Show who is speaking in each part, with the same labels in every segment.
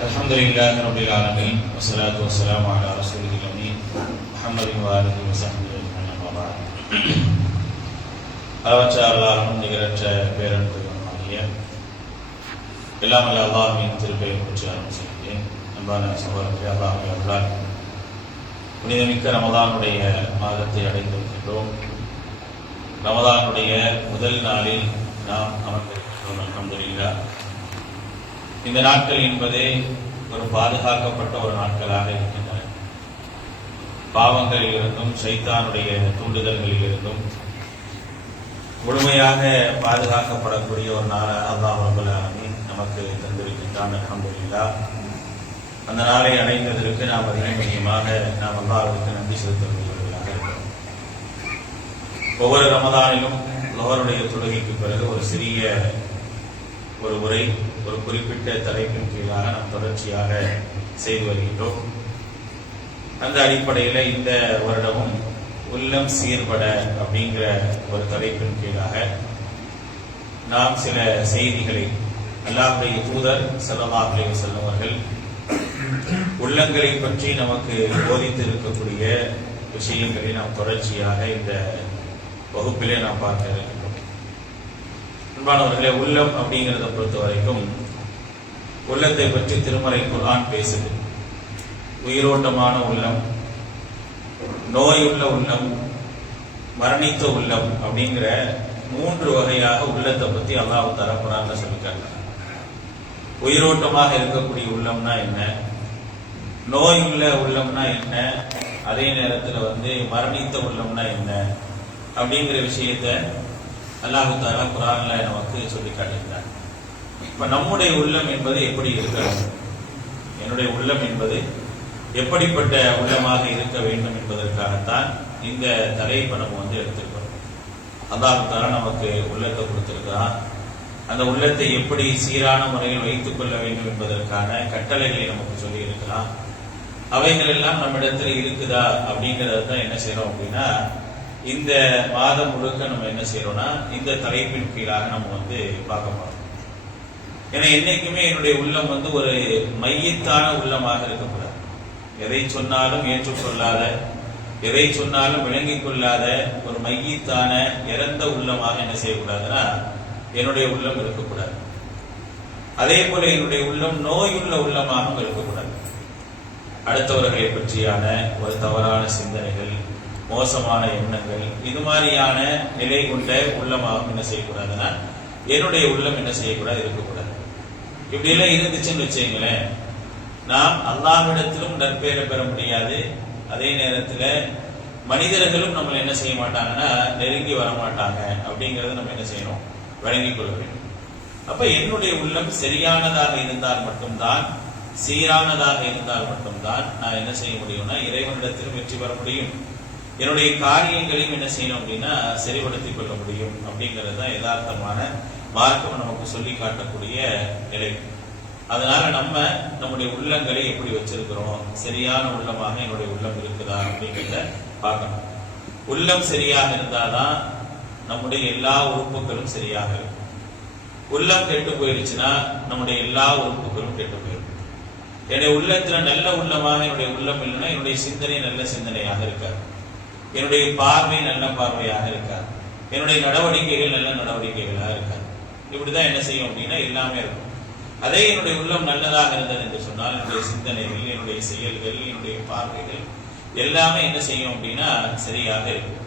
Speaker 1: الحمد لله رب العالمين والصلاة والسلام على رسوله الأمين محمد وآله وصحبه أجمعين أما بعد அளவற்ற அல்லாஹும் நிகரற்ற பேரன்புமாகிய எல்லாம் அல்ல அல்லாஹின் திருப்பெயர் குறித்து ஆரம்பம் செய்கிறேன் அன்பான சகோதரர்களே அல்லாஹுடைய அருளால் புனிதமிக்க ரமதானுடைய மாதத்தை அடைந்திருக்கின்றோம் ரமதானுடைய முதல் நாளில் நாம் அமர்ந்திருக்கின்றோம் அல்ஹம்துலில்லாஹ் இந்த நாட்கள் என்பதே ஒரு பாதுகாக்கப்பட்ட ஒரு நாட்களாக இருக்கின்றன. பாவங்களில் இருந்தும் சைத்தானுடைய தூண்டுதல்களில் இருந்தும் முழுமையாக பாதுகாக்கப்படக்கூடிய ஒரு நாளாக அல்லாஹ் ரபுல் நமக்கு தந்திருக்கின்றான் அலமதுல்லா அந்த நாளை அடைந்ததற்கு நாம் அதிகமாக நாம் அல்லாஹ்வுக்கு நன்றி செலுத்தக்கூடியவர்களாக இருக்கிறோம். ஒவ்வொரு ரமதானிலும் லோகருடைய தொழுகைக்கு பிறகு ஒரு சிறிய ஒரு உரை ஒரு குறிப்பிட்ட தலைப்பின் கீழாக நாம் தொடர்ச்சியாக செய்து வருகின்றோம். அந்த அடிப்படையில் இந்த வருடமும் உள்ளம் சீர்பட அப்படிங்கிற ஒரு தலைப்பின் கீழாக நாம் சில செய்திகளை அல்லாஹுடைய தூதர் ஸல்லல்லாஹு செல்லவர்கள் அவர்கள் உள்ளங்களை பற்றி நமக்கு போதித்து இருக்கக்கூடிய விஷயங்களை நாம் தொடர்ச்சியாக இந்த வகுப்பிலே நாம் பார்க்க இருக்கின்றோம் அன்பானவர்களே உள்ளம் அப்படிங்கிறத பொறுத்த வரைக்கும் உள்ளத்தை பற்றி திருமறை குர்ஆன் பேசுது. உயிரோட்டமான உள்ளம் நோயுள்ள உள்ளம் மரணித்த உள்ளம் அப்படிங்கிற மூன்று வகையாக உள்ளத்தை பத்தி அல்லாஹ் தர குரான்ல சொல்லிக்காங்க உயிரோட்டமாக இருக்கக்கூடிய உள்ளம்னா என்ன? நோயுள்ள உள்ளம்னா என்ன? அதே நேரத்தில் வந்து மரணித்த உள்ளம்னா என்ன? அப்படிங்கிற விஷயத்தை அல்லாஹு தாலா குரான்ல நமக்கு சொல்லி காட்டுகிறார் இப்ப நம்முடைய உள்ளம் என்பது எப்படி இருக்கிறது என்னுடைய உள்ளம் என்பது எப்படிப்பட்ட உள்ளமாக இருக்க வேண்டும் என்பதற்காகத்தான் இந்த தலைப்பை நம்ம வந்து எடுத்திருக்கிறோம் அல்லாஹு தாலா நமக்கு உள்ளத்தை கொடுத்திருக்கிறான். அந்த உள்ளத்தை எப்படி சீரான முறையில் வைத்துக் கொள்ள வேண்டும் என்பதற்கான கட்டளைகளை நமக்கு சொல்லி இருக்கலாம் அவைகள் எல்லாம் நம்மிடத்தில் இருக்குதா அப்படிங்கறத என்ன செய்யறோம் அப்படின்னா இந்த மாதம் முழுக்க நம்ம என்ன செய்யறோம்னா இந்த தலைப்பின் கீழாக நம்ம வந்து பார்க்க போறோம். ஏன்னா என்னைக்குமே என்னுடைய உள்ளம் வந்து ஒரு மையத்தான உள்ளமாக இருக்கக்கூடாது. எதை சொன்னாலும் ஏற்றுக்கொள்ளாத எதை சொன்னாலும் விளங்கிக் கொள்ளாத ஒரு மையத்தான இறந்த உள்ளமாக என்ன செய்யக்கூடாதுன்னா என்னுடைய உள்ளம் இருக்கக்கூடாது. அதே போல என்னுடைய உள்ளம் நோயுள்ள உள்ளமாகவும் இருக்கக்கூடாது. அடுத்தவர்களை பற்றியான ஒரு தவறான சிந்தனைகள் மோசமான எண்ணங்கள் இது மாதிரியான நிலை கொண்ட உள்ளமாகவும் என்ன செய்யக்கூடாதுன்னா என்னுடைய உள்ளம் என்ன செய்யக்கூடாது இருக்கக்கூடாது. இப்படி எல்லாம் இருந்துச்சுன்னு வச்சுங்களேன் நாம் அல்லாவிடத்திலும் நற்பெயரை பெற முடியாது. அதே நேரத்தில் மனிதர்களும் நம்மளை என்ன செய்ய மாட்டாங்கன்னா நெருங்கி வர மாட்டாங்க அப்படிங்கறத நம்ம என்ன செய்யணும்? வழங்கிக் கொள்ள வேண்டும். அப்ப என்னுடைய உள்ளம் சரியானதாக இருந்தால் மட்டும்தான் சீரானதாக இருந்தால் மட்டும்தான் நான் என்ன செய்ய முடியும்னா இறைவனிடத்திலும் வெற்றி பெற முடியும். என்னுடைய காரியங்களையும் என்ன செய்யணும் அப்படின்னா சரிபடுத்திக் கொள்ள முடியும் அப்படிங்கிறது தான் யதார்த்தமான மார்க்கம் நமக்கு சொல்லி காட்டக்கூடிய நிலை. அதனால நம்ம நம்முடைய உள்ளங்களை எப்படி வச்சிருக்கிறோம்? சரியான உள்ளமாக என்னுடைய உள்ளம் இருக்குதா அப்படிங்கிறத பார்க்கணும். உள்ளம் சரியாக இருந்தாதான் நம்முடைய எல்லா உறுப்புகளும் சரியாக இருக்கும். உள்ளம் கெட்டு போயிடுச்சுன்னா நம்முடைய எல்லா உறுப்புகளும் கெட்டு போயிடும். என்னுடைய உள்ளத்துல நல்ல உள்ளமாக என்னுடைய உள்ளம் இல்லைன்னா என்னுடைய சிந்தனை நல்ல சிந்தனையாக இருக்காது. என்னுடைய பார்வை நல்ல பார்வையாக இருக்காது. என்னுடைய நடவடிக்கைகள் நல்ல நடவடிக்கைகளாக இருக்காது. இப்படிதான் என்ன செய்யும் அப்படின்னா எல்லாமே இருக்கும். அதே என்னுடைய உள்ளம் நல்லதாக இருந்தது என்று சொன்னால் என்னுடைய சிந்தனைகள் என்னுடைய செயல்கள் என்னுடைய பார்வைகள் எல்லாமே என்ன செய்யும் அப்படின்னா சரியாக இருக்கும்.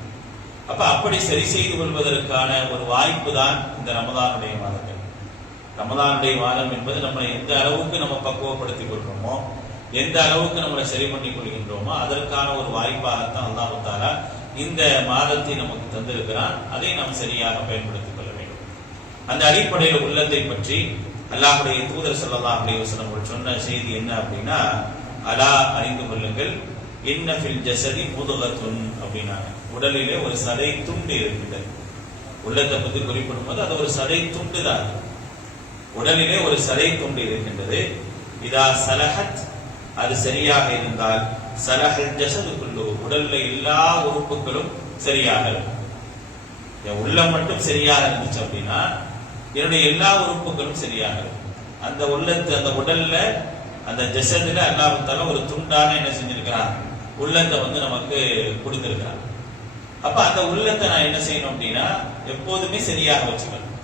Speaker 1: அப்ப அப்படி சரி செய்து கொள்வதற்கான ஒரு வாய்ப்பு தான் இந்த ரமதானுடைய மாதங்கள். ரமதானுடைய மாதம் என்பது நம்மளை எந்த அளவுக்கு நம்ம பக்குவப்படுத்திக் கொள்றோமோ எந்த அளவுக்கு நம்மளை சரி பண்ணி கொள்கின்றோமோ அதற்கான ஒரு வாய்ப்பாகத்தான் அல்லாஹு தாரா இந்த மாதத்தை நமக்கு தந்திருக்கிறான். அதை நாம் சரியாக பயன்படுத்திக் கொள்ள வேண்டும். அந்த அடிப்படையில் உள்ளத்தை பற்றி அல்லாஹுடைய தூதர் ஸல்லல்லாஹு அப்படின்னு வஸல்லம் அவர்கள் சொன்ன செய்தி என்ன அப்படின்னா அலா அறிந்து கொள்ளுங்கள். இன்னஃபில் ஜசதி முதுகத்துன் அப்படின்னாங்க. உடலிலே ஒரு சதை துண்டு இருக்கின்றது. உள்ளத்தை பற்றி குறிப்பிடும் போது அது ஒரு சதை துண்டு தான் உடலிலே ஒரு சதை துண்டு இருக்கின்றது. இதா சலஹத் அது சரியாக இருந்தால் சலஹல் ஜசதுக்குள்ளோ உடல்ல எல்லா உறுப்புகளும் சரியாக இருக்கும் என் உள்ளம் மட்டும் சரியாக இருந்துச்சு அப்படின்னா என்னுடைய எல்லா உறுப்புகளும் சரியாக இருக்கும். அந்த உள்ளத்து அந்த உடல்ல அந்த ஜசதுல அல்லாஹால ஒரு துண்டான என்ன செஞ்சிருக்கிறான்? உள்ளத்தை வந்து நமக்கு கொடுத்திருக்கிறான். அப்ப அந்த உள்ளத்தை நான் என்ன செய்யணும் அப்படின்னா எப்போதுமே சரியாக வச்சுக்கணும்.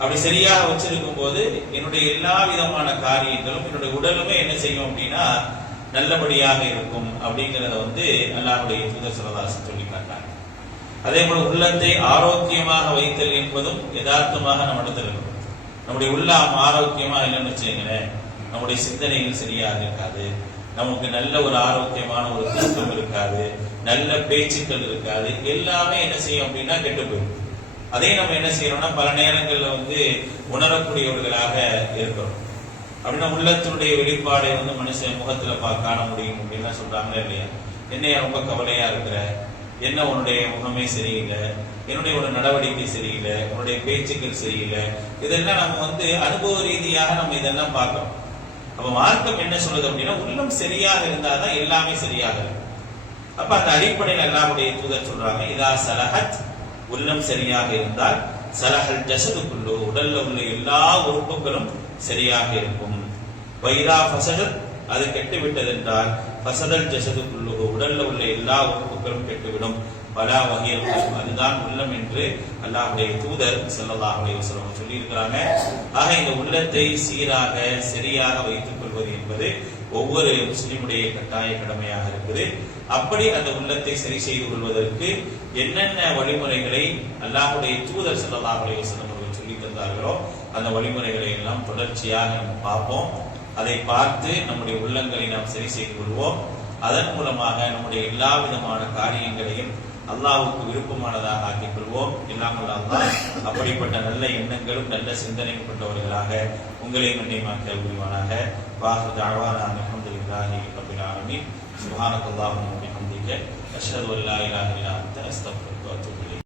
Speaker 1: அப்படி சரியாக வச்சிருக்கும் போது என்னுடைய எல்லா விதமான காரியங்களும் என்னுடைய உடலுமே என்ன செய்யும் அப்படின்னா நல்லபடியாக இருக்கும் அப்படிங்கிறத வந்து அல்லாஹுடைய தூதர் சொல்லி காட்டாங்க அதே போல உள்ளத்தை ஆரோக்கியமாக வைத்தல் என்பதும் யதார்த்தமாக நம்ம இடத்துல இருக்கும். நம்முடைய உள்ளம் ஆரோக்கியமா இல்லைன்னு வச்சுக்கங்களேன் நம்முடைய சிந்தனைகள் சரியாக இருக்காது நமக்கு நல்ல ஒரு ஆரோக்கியமான ஒரு தூக்கம் இருக்காது நல்ல பேச்சுக்கள் இருக்காது எல்லாமே என்ன செய்யும் அப்படின்னா கெட்டு போயிடும். அதே நம்ம என்ன செய்யறோம்னா பல நேரங்கள்ல வந்து உணரக்கூடியவர்களாக இருக்கிறோம். அப்படின்னா உள்ளத்தினுடைய வெளிப்பாடை வந்து மனுஷன் முகத்துல காண முடியும் அப்படின்னு சொல்றாங்களே இல்லையா? என்னைய ரொம்ப கவலையா இருக்கிற? என்ன உன்னுடைய முகமே சரியில்லை? என்னுடைய ஒரு நடவடிக்கை சரியில்லை? உன்னுடைய பேச்சுக்கள் சரியில்லை? இதெல்லாம் நம்ம வந்து அனுபவ ரீதியாக நம்ம இதெல்லாம் பார்க்கணும் அப்ப மார்க்கம் என்ன சொல்லுது அப்படின்னா உள்ளம் சரியாக இருந்தாதான் எல்லாமே சரியாக இருக்கும். அப்ப அந்த அடிப்படையில் எல்லாருடைய தூதர் சொல்றாங்க இதா சலஹத் உள்ளம் சரியாக இருந்தால் சலகல் ஜசதுக்குள்ளோ உடல்ல உள்ள எல்லா உறுப்புகளும் சரியாக இருக்கும். வைரா ஃபசதத் அது கெட்டுவிட்டது என்றால் ஃபசதல் ஜசதுக்குள்ளோ உடல்ல உள்ள எல்லா உறுப்புகளும் கெட்டுவிடும். பலா வகையில் அதுதான் உள்ளம் என்று அல்லாஹுடைய தூதர் ஸல்லல்லாஹு அலைஹி சொல்லி ஆக இந்த உள்ளத்தை சீராக சரியாக வைத்துக் கொள்வது என்பது ஒவ்வொரு முஸ்லிமுடைய கட்டாய கடமையாக இருக்குது. அப்படி அந்த உள்ளத்தை சரி செய்து கொள்வதற்கு என்னென்ன வழிமுறைகளை அல்லாஹுடைய தூதர் ஸல்லல்லாஹு அலைஹி அவர்கள் சொல்லி தந்தார்களோ அந்த வழிமுறைகளை எல்லாம் தொடர்ச்சியாக நம்ம பார்ப்போம். அதை பார்த்து நம்முடைய உள்ளங்களை நாம் சரி செய்து கொள்வோம். அதன் மூலமாக நம்முடைய எல்லா விதமான காரியங்களையும் அல்லாவுக்கு விருப்பமானதாக ஆக்கிக் கொள்வோம் எல்லாம் அல்லா அப்படிப்பட்ட நல்ல எண்ணங்களும் நல்ல சிந்தனையும் கொண்டவர்களாக உங்களை நன்றிமாக்க உரிவானாக வாஹு தாழ்வான அல்ஹம்துலில்லாஹி ரப்பில் ஆலமீன். சுப்ஹானக்கல்லாஹும்ம வபிஹம்திக அஷ்ஹது அன் லா இல்லா அன்த.